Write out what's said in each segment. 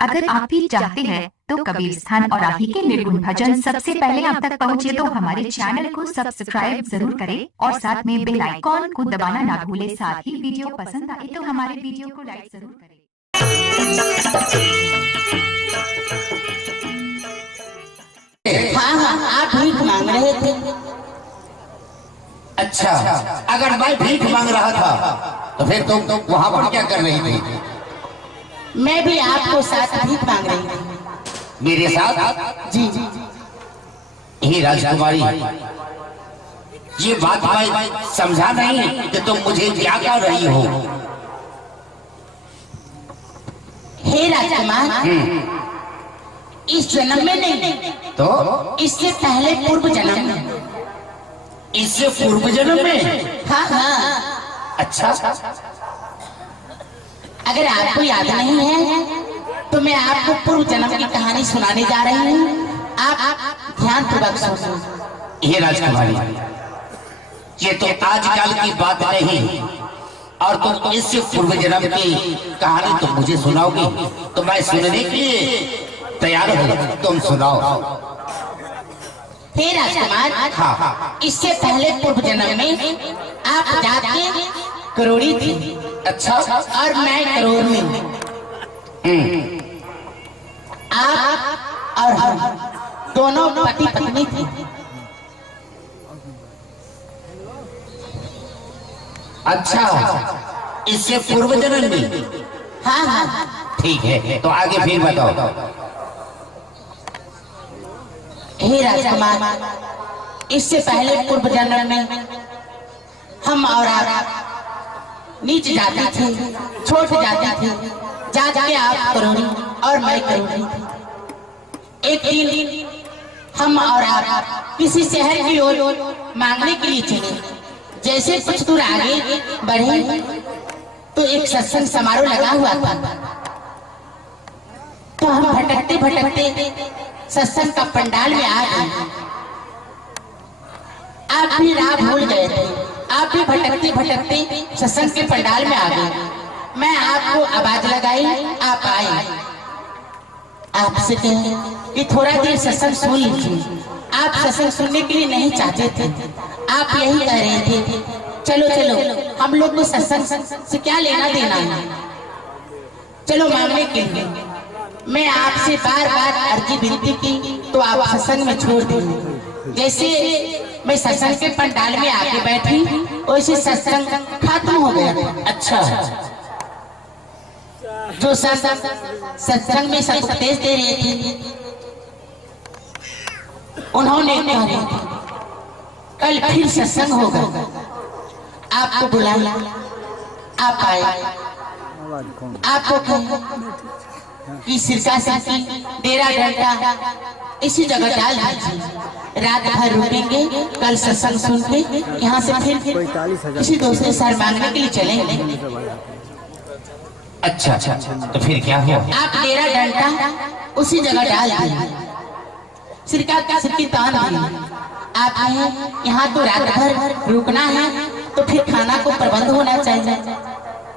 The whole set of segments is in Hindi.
अगर आप भी चाहते हैं तो कबीर स्थान और आप ही के निर्गुण भजन सबसे पहले आप तक पहुंचे तो हमारे चैनल को सब्सक्राइब जरूर करें और साथ में बेल आइकॉन को दबाना ना भूलें। साथ ही वीडियो पसंद आए तो हमारे वीडियो को लाइक जरूर करें। हाँ हाँ, आप भीख मांग रहे थे। अच्छा, अगर मैं भीख मांग रहा था तो फिर तुम वहां पर क्या कर रही थी? मैं भी आपको साथ भीख मांग रही थी। मेरे साथ? जी। हे राजकुमारी, ये बात मैं समझा नहीं कि तुम मुझे क्या कर रही हो। हे राजकुमार, इस जन्म में नहीं तो इससे पहले पूर्व जन्म में। इससे पूर्व जन्म में? हाँ हाँ। अच्छा, अगर आपको याद नहीं है तो मैं आपको पूर्व जन्म की कहानी सुनाने जा रही हूँ। आप ध्यान पूर्वक सुनिए। हे राजकुमारी, ये तो आजकल की बात नहीं और तुम इससे पूर्व जन्म की कहानी तुम मुझे सुनाओगी तो मैं सुनने के लिए तैयार हूँ। तुम सुनाओ। हे राजकुमार, हाँ। इससे पहले पूर्व जन्म में आप जात के करोड़ी थी। अच्छा, और मैं करोड़ में। आप और हम दोनों पति पत्नी थे। अच्छा, इससे पूर्व जन्म में? हाँ हाँ। ठीक है, तो आगे फिर बताओ। हे राजकुमार, इससे पहले पूर्व जन्म में हम और आप नीच जाती थी, छोट जाती थी। जात के आप करोड़ी और मैं करोड़ी थी। एक दिन हम और आप किसी शहर की ओर मांगने के लिए चले। जैसे कुछ दूर आगे बढ़े तो एक सत्संग समारोह लगा हुआ था। तो हम भटकते भटकते सत्संग का पंडाल में आ गए। आप भी राह भूल गए थे। आप भी भटकते भटकते सत्संग के पंडाल में आ गए। मैं आपको आवाज लगाई, आप आए। आपसे कहे कि थोड़ा देर सत्संग सुन लीजिए। आप सत्संग सुनने के लिए नहीं चाहते थे। आप यही कह रहे थे, चलो चलो, हम लोग को सत्संग से क्या लेना देना है, चलो मांगने के लिए। मैं आपसे बार बार अर्जी विनती की तो आप सत्संग में छोड़ दिए। जैसे मैं सत्संग के पंडाल में आके बैठी वैसे सत्संग खत्म हो गया। अच्छा, जो सत्संग में उपदेश दे रहे थे उन्होंने कह रहे थे कल फिर सत्संग होगा, आपको बुलाया, आप आए। आपको कहा कि सिरका सिरकी डेरा डंडा इसी जगह डाल दीजिए। रात भर रुकेंगे, कल सत्संग सुन के यहाँ से फिर किसी दूसरे शहर मांगने के लिए चलेंगे। अच्छा, तो फिर क्या हुआ? आप डेरा डंडा उसी जगह डाल दिए, सिरका का सिरकी तान दिए। आप कहे यहाँ तो रात भर रुकना है तो फिर खाना को प्रबंध होना चाहिए।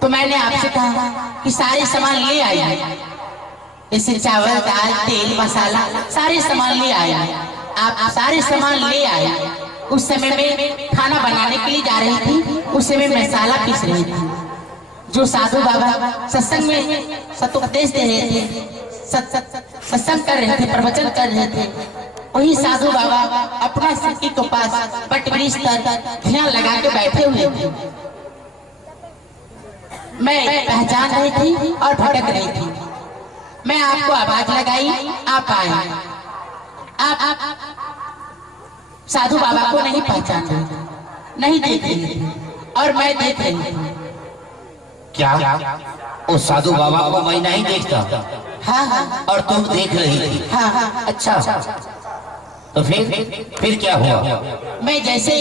तो मैंने आपसे कहा कि सारे सामान ले आए, जैसे चावल दाल तेल मसाला सारे सामान ले आए। आप सारे सामान ले आए। उस समय में खाना बनाने के लिए जा रही थी, उस समय मसाला पीस रही थी। जो साधु बाबा सत्संग में सतुपदेश दे रहे थे, सत्संग कर रहे थे, प्रवचन कर रहे थे, वही साधु बाबा अपना सिरकी के पास बट वृक्ष पर ध्यान लगा के बैठे हुए थे। मैं पहचान रही थी और भटक रही थी। मैं आपको आवाज लगाई, आप आए। आप साधु बाबा को नहीं पहचान रहे थे, नहीं देख रही थी और मैं देख रही थी। क्या उस साधु बाबा को मैं नहीं देखता? हाँ हाँ। और तुम देख रही थी? हाँ हाँ। अच्छा, तो फिर क्या हुआ? मैं जैसे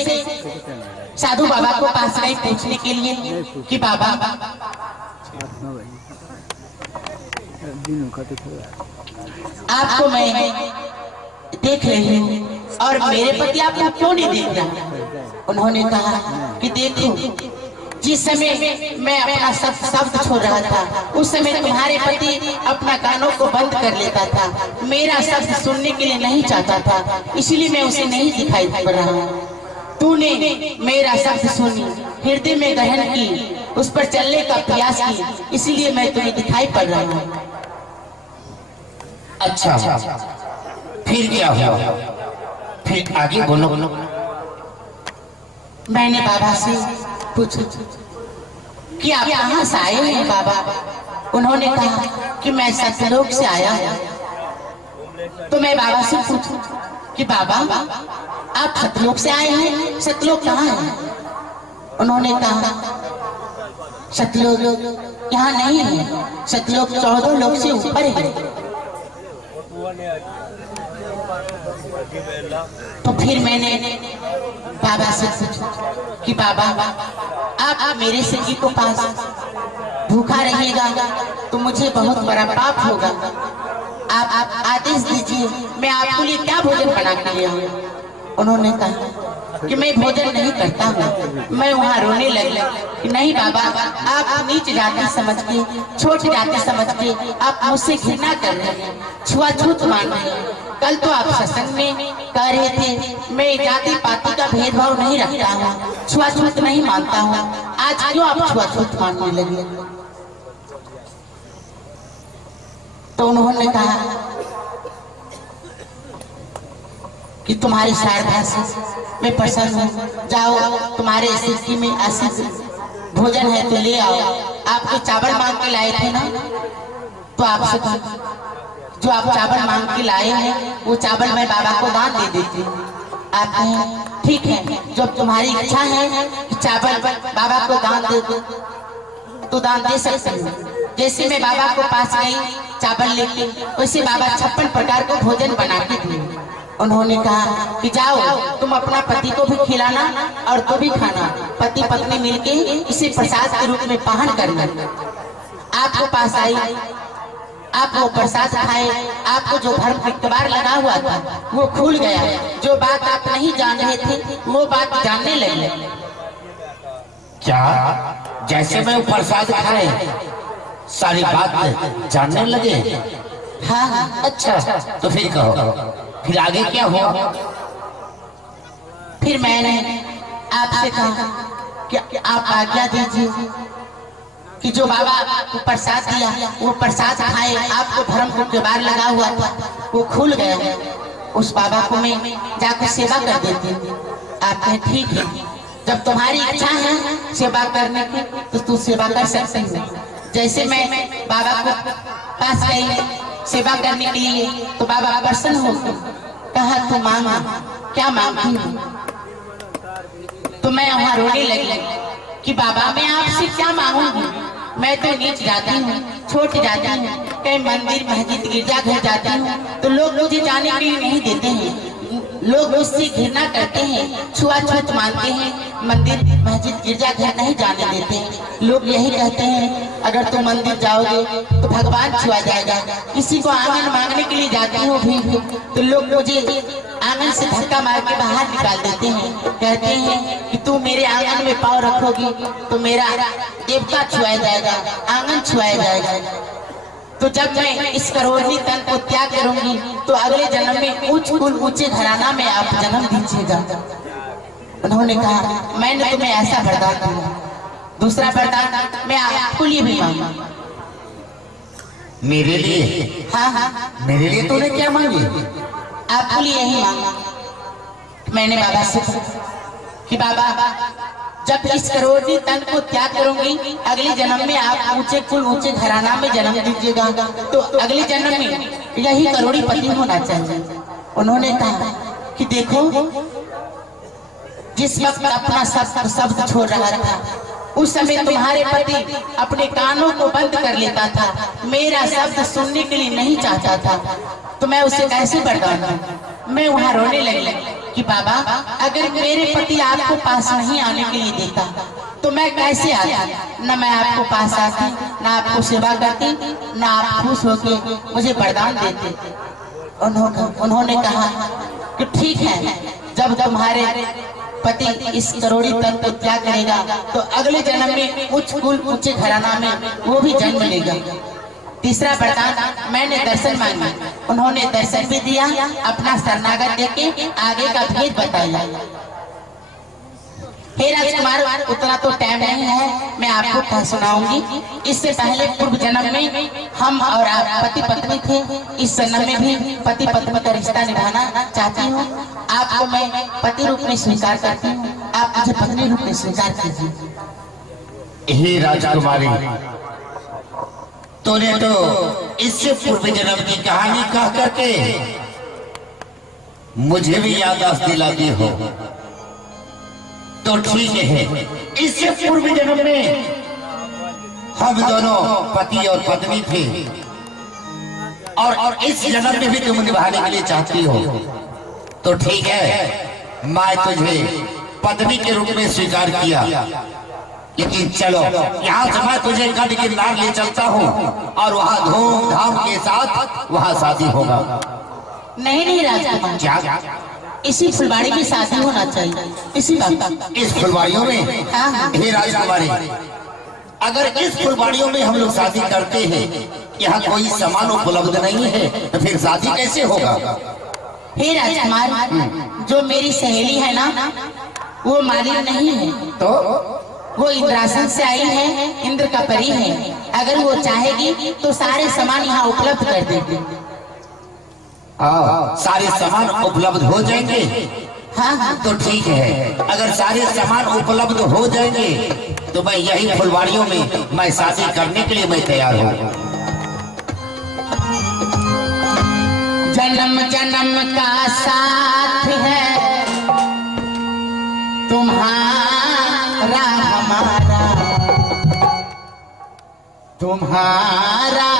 साधु बाबा को पास गई पूछने के लिए कि बाबा आपको मैं देख रही हूँ और मेरे पति आपको क्यों नहीं देख रहा? उन्होंने कहा कि देखो, जिस समय मैं अपना शब्द छोड़ रहा था, उस समय तुम्हारे पति अपना कानों को बंद कर लेता था, मेरा शब्द सुनने के लिए नहीं चाहता था, इसलिए मैं उसे नहीं दिखाई पड़ रहा हूँ। तूने मेरा शब्द सुनी, हृदय में ग्रहण की, उस पर चलने का प्रयास की, इसलिए मैं तुम्हें दिखाई पड़ रहा हूँ। अच्छा, फिर क्या हुआ? फिर आगे बोलो। मैंने बाबा से पूछा कि आप कहाँ से आए हैं बाबा? उन्होंने कहा कि मैं सतलोक से आया हूँ। तो मैं बाबा से पूछूं कि बाबा आप सतलोक से आए हैं, सतलोक कहाँ है? उन्होंने कहा सतलोक यहाँ नहीं है, सतलोक 14 लोक से ऊपर है। तो फिर मैंने बाबा से पूछा कि बाबा आप मेरे सखी को पास भूखा रहिएगा तो मुझे बहुत बड़ा पाप होगा, आप आदेश दीजिए, मैं आपके लिए क्या भोजन बना के ले आऊं? उन्होंने कहा कि मैं भोजन नहीं करता हूँ। मैं वहाँ रोने लगी कि नहीं बाबा, आप नीच जाति समझ के, छोट जाति समझ के आप मुझसे घृणा कर रहे हैं, छुआछूत मान रहे हैं। कल तो आप सत्संग में कह रहे थे मैं जाति पाति का भेदभाव नहीं रखता हूँ, छुआछूत नहीं मानता हूँ, आज क्यों आप छुआछूत मानने लगे? तो उन्होंने कहा कि तुम्हारी शारदा से मैं प्रसन्न हूँ, जाओ तुम्हारे स्थिति में आशीष भोजन है तो ले आओ। आपको चावल मांग के लाए थे ना, तो आपसे जो आप चावल मांग के लाए हैं वो चावल मैं बाबा को दान दे देती हूँ। आप कहें ठीक है, जब तुम्हारी इच्छा है कि चावल बाबा को दान दे दो तो दान दे सकते हो। जैसे मैं बाबा को पास गई चावल लेके, वैसे बाबा 56 प्रकार को भोजन बना के दिए। उन्होंने कहा कि जाओ तुम अपना पति को भी खिलाना और तो भी खाना, पति पत्नी मिलके इसे प्रसाद के रूप में पान करना। आपको पास आई, आप वो प्रसाद खाए, आपको जो भ्रम विकबार लगा हुआ था वो खुल गया, जो बात आप नहीं जान रहे थे वो बात जानने लगे। क्या जैसे मैं वो प्रसाद खाए सारी बात जानने लगे? हाँ। अच्छा, तो फिर कहो, फिर आगे क्या हुआ? फिर मैंने आपसे कहा कि आप आज्ञा दीजिए कि जो बाबा को प्रसाद दिया वो प्रसाद खाए, आपको भ्रम विकबार लगा हुआ था वो खुल गया, उस बाबा को मैं जाकर सेवा कर देती हूँ। आप कहें ठीक है, जब तुम्हारी इच्छा है सेवा करने की तो तू सेवा कर सकते हो। जैसे मैं बाबा को पास गई सेवा करने के लिए तो बाबा प्रसन्न हो गए, कहा तू मांगा, क्या मांगी? तो मैं वहाँ रोने लगी कि बाबा मैं आपसे क्या मांगूंगी, मैं तो नीच जाती हूँ, छोट जाती हूँ, कहीं मंदिर मस्जिद गिरजा घर जाती हूँ तो लोग मुझे जाने के लिए नहीं देते हैं, लोग मुझसे घृणा करते हैं, छुआछूत मानते हैं, मंदिर मस्जिद गिरजा घर नहीं जाने देते हैं। लोग यही कहते हैं अगर तुम मंदिर जाओगे तो भगवान छुआ जाएगा। किसी को आंगन मांगने के लिए जाती हूँ भी तो लोग मुझे आंगन से धक्का मार के बाहर निकाल देते हैं, कहते हैं कि तू मेरे आंगन में पाँव रखोगी तो मेरा देवता छुआ जाएगा, आंगन छुआ जाएगा। तो जब मैं इस करोड़नी तन को त्याग करूंगी तो अगले जन्म में ऊंच कुल ऊंचे घराना में आप जन्म दीजिएगा। उन्होंने कहा मैंने तुम्हें ऐसा वरदान दिया, दूसरा वरदान मैं आपको लिए भी मांगा। मेरे लिए? हाँ, मेरे लिए तूने क्या मांगी? आपके लिए यही मांगा। मैंने बाबा से कि बाबा जब इस करोड़नी तन को त्याग करूंगी अगले जन्म में आप ऊंचे कुल ऊंचे घराना में जन्म दीजिएगा, तो अगले जन्म में यही करोड़ीपति होना चाहिए। उन्होंने कहा कि देखो जिस वक्त अपना शब्द छोड़ रहा था उस समय तुम्हारे पति अपने कानों को बंद कर लेता था, मेरा शब्द सुनने के लिए नहीं चाहता था, तो मैं उसे कैसे बर्दाश्त? मैं वहाँ रोने लगी कि बाबा अगर मेरे पति आपको पास नहीं आने के लिए देता तो मैं कैसे आती? न मैं आपको पास आती, न आपको सेवा करती, न आप खुश होके मुझे वरदान देते। उन्होंने कहा कि ठीक है, जब तुम्हारे पति इस करोड़ी तन को त्याग करेगा तो अगले जन्म में उच्च कुल ऊंचे घराना में वो भी जन्म लेगा। तीसरा वरदान, मैंने दर्शन मांगे, उन्होंने दर्शन भी दिया, अपना शरणागत देके आगे का भेद बताया। हे राजकुमार, उतना तो टाइम नहीं है, मैं आपको कहा सुनाऊंगी। इससे पहले पूर्व जन्म में हम और आप पति पत्नी थे, इस जन्म में भी पति पत्नी का रिश्ता निभाना चाहती हूँ। आपको मैं पति रूप में स्वीकार करती हूँ, आप मुझे पत्नी रूप में स्वीकार कीजिए। हे राजकुमारी, तूने तो इससे पूर्व जन्म की कहानी कह करके मुझे भी याददाश्त दिलाती हो, तो ठीक है। इससे पूर्व जन्म में हम दोनों पति और पत्नी थे, और इस जन्म में भी तुम निभाने के लिए चाहती हो, तो ठीक है, मैं तुझे पत्नी के रूप में स्वीकार किया। लेकिन चलो, यहाँ से मैं तुझे गढ़ गिरनार ले चलता हूँ और वहाँ धूमधाम के साथ वहाँ शादी होगा। नहीं नहीं राजकुमार, क्या इसी फुलवाड़ी में शादी होना चाहिए, इसी बात। इस फुलवाड़ियों में? हाँ। हे राजकुमारी, अगर इस फुलवाड़ियों में हम लोग शादी करते हैं, यहाँ कोई सामान उपलब्ध नहीं है, तो फिर शादी कैसे होगा? हे राजकुमार, जो मेरी सहेली है ना, वो मालिक नहीं है, तो वो इंद्रासन से आई है, इंद्र का परी है। अगर वो चाहेगी तो सारे सामान यहाँ उपलब्ध कर देगी। सारे सामान उपलब्ध हो जाएंगे? हाँ। तो ठीक है, अगर सारे सामान उपलब्ध हो जाएंगे तो मैं यही फुलवाड़ियों में मैं शादी करने के लिए मैं तैयार हूँ। जन्म जन्म का साथ है तुम्हारा हमारा, तुम्हारा